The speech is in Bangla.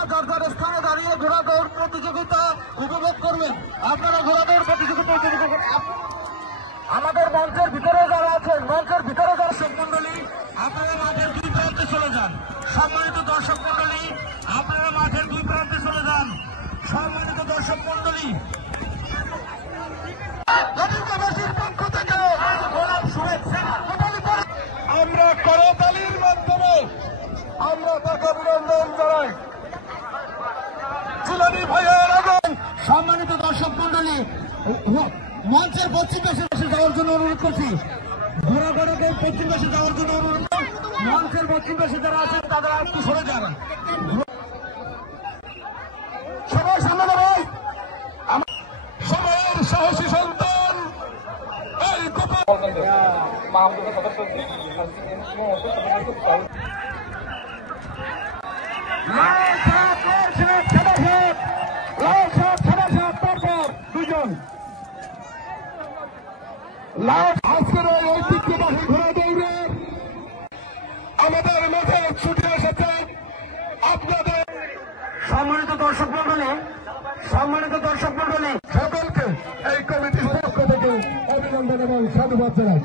আপনারা যার যার স্থানে দাঁড়িয়ে ঘোড়া দৌড় প্রতিযোগিতা উপভোগ করবেন। আপনারা ঘোড়া দৌড় প্রতিযোগিতা উপভোগ করবেন। আমাদের মঞ্চের ভিতরে যারা আছেন, মঞ্চের ভিতরে দর্শক মন্ডলী, আপনারা মাঠের দুই প্রান্তে চলে যান। সম্মানিত দর্শক মন্ডলী, আপনারা মাঠের দুই প্রান্তে চলে যান। সম্মানিত দর্শক মন্ডলী, নদীবাসীর পক্ষ থেকে শুভেচ্ছা। আমরা করতালির মাধ্যমে আমরা তাকে অভিনন্দন জানাই। জিলানী ভাইয়ের এবং সম্মানিত দর্শক মন্ডলী, মঞ্চের পশ্চিম পাশে যাওয়ার জন্য অনুরোধ করছি। ঘোড়া ঘোড়াকে পশ্চিম পাশে যাওয়ার জন্য অনুরোধ। মঞ্চের পশ্চিম পাশে যারা আছেন তারা একটু সরে যান। সবাই সামনে দাঁড়াই। সময়ের সাহসী সন্তান এই দুজন আজকের এই ঐতিহ্যবাহী ঘোড়া দৌড়ে আমাদের মাঝে ছুটে এসেছে আপনাদের সম্মানিত দর্শক মন্ডলী, সকলকে এই কমিটির পক্ষ থেকে অভিনন্দন এবং সাধুবাদ জানাই।